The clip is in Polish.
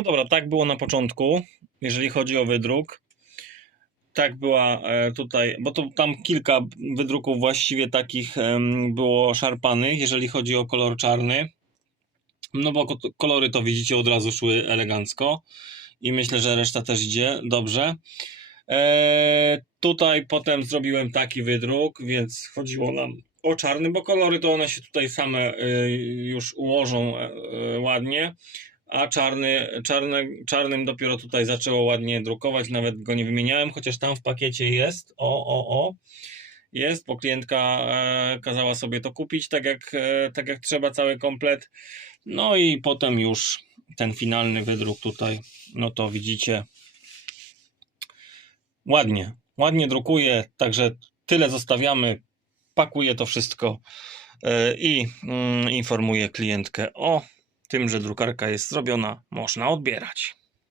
No dobra, tak było na początku, jeżeli chodzi o wydruk. Tak była e, tutaj, bo to tam kilka wydruków właściwie takich było szarpanych, jeżeli chodzi o kolor czarny. No bo ko- kolory to widzicie od razu szły elegancko i myślę, że reszta też idzie dobrze. E, tutaj potem zrobiłem taki wydruk, więc chodziło nam o czarny, bo kolory to one się tutaj same e, już ułożą e, e, ładnie, a czarny, czarny, czarnym dopiero tutaj zaczęło ładnie drukować, nawet go nie wymieniałem, chociaż tam w pakiecie jest, o, o, o, jest, bo klientka e, kazała sobie to kupić tak jak, e, tak jak trzeba, cały komplet. No i potem już ten finalny wydruk tutaj, no to widzicie, ładnie, ładnie drukuje, także tyle zostawiamy, pakuję to wszystko e, i mm, informuję klientkę o tym, że drukarka jest zrobiona, można odbierać.